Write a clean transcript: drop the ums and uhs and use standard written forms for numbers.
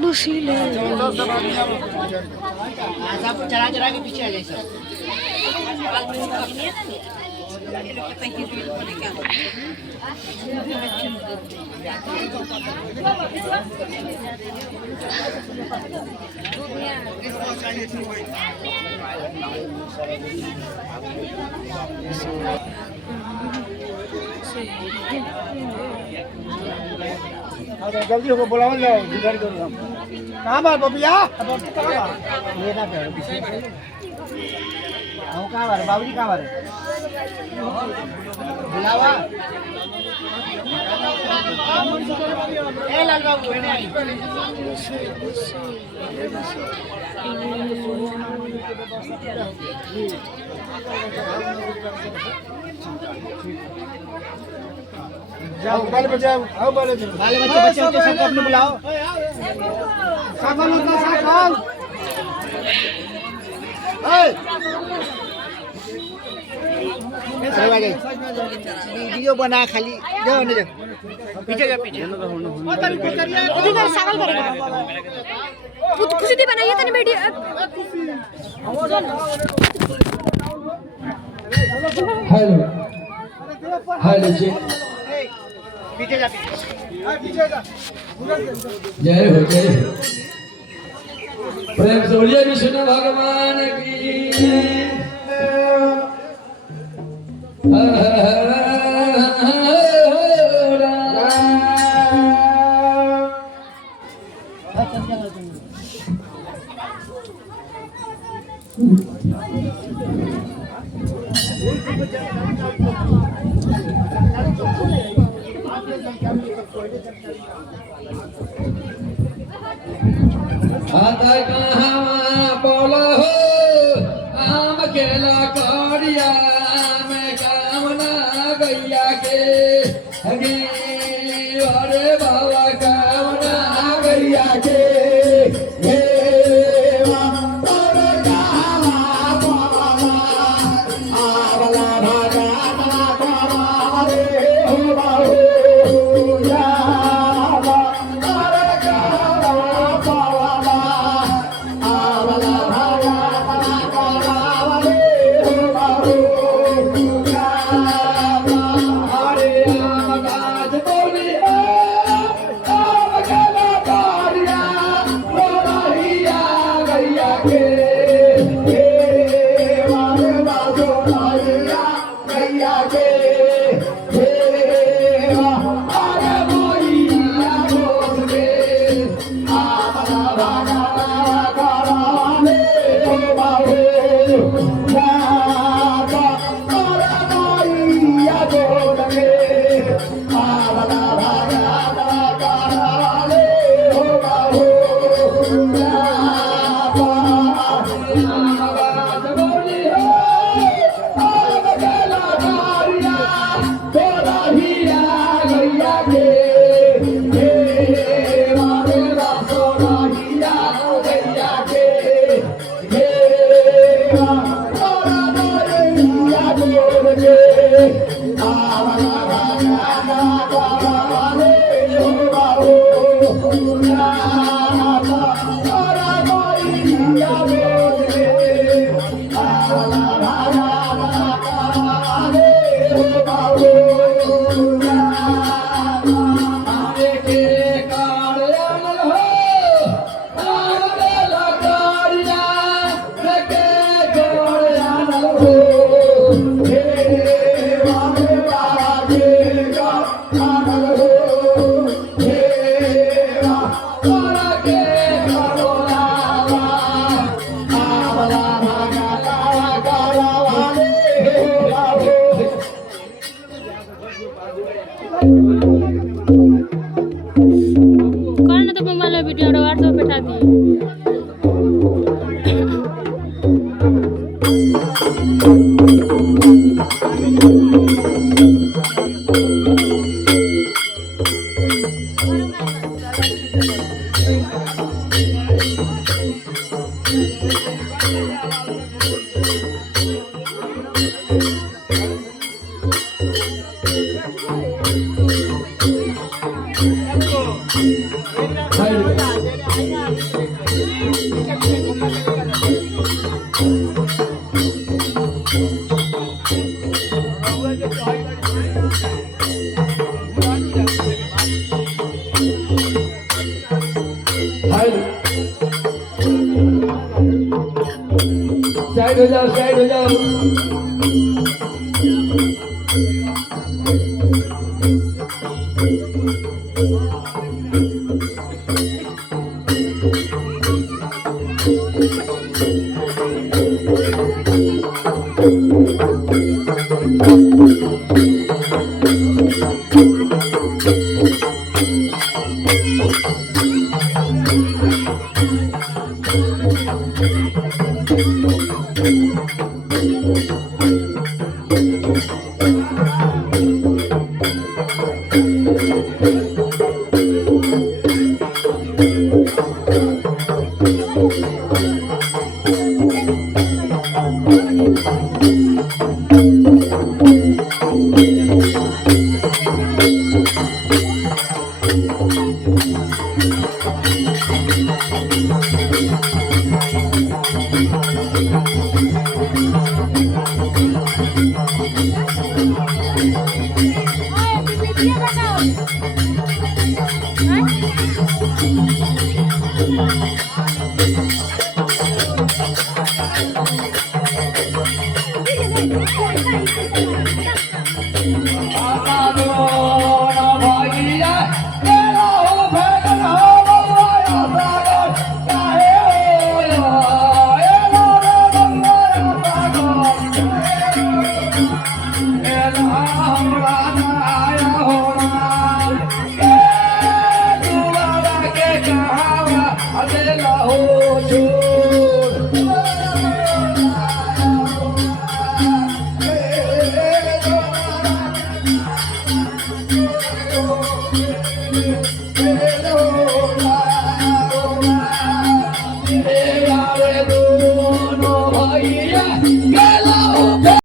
बुसीले चला के पीछे आ जाइए सर। जल्दी हो बुलाओ जाओ इधर करो हम। कहाँ बार बबिया बबी कहाँ बार ये ना पे पीछे हम कहाँ बार बाबूजी कहाँ बार बुलावा ए लाल बाबू है नहीं जाओ बाले बच्चे आओ बाले बच्चे सबको अपने बुलाओ सामान अपना सामान वीडियो बना खाली जाओ ना जाओ पीछे जा पीछे सागल करेगा खुशी दी बनाइए तने वीडियो हेलो हेलो जी पीछे जा पीछे जा जय हो प्रेम से बोलिए विष्णु भगवान की आता कहाँ बोला हो आम केला कारिया में कामना गैया के हगे अरे बाबा कामना गैया के साइड हो जाओ, साइड हो जाओ। Hey!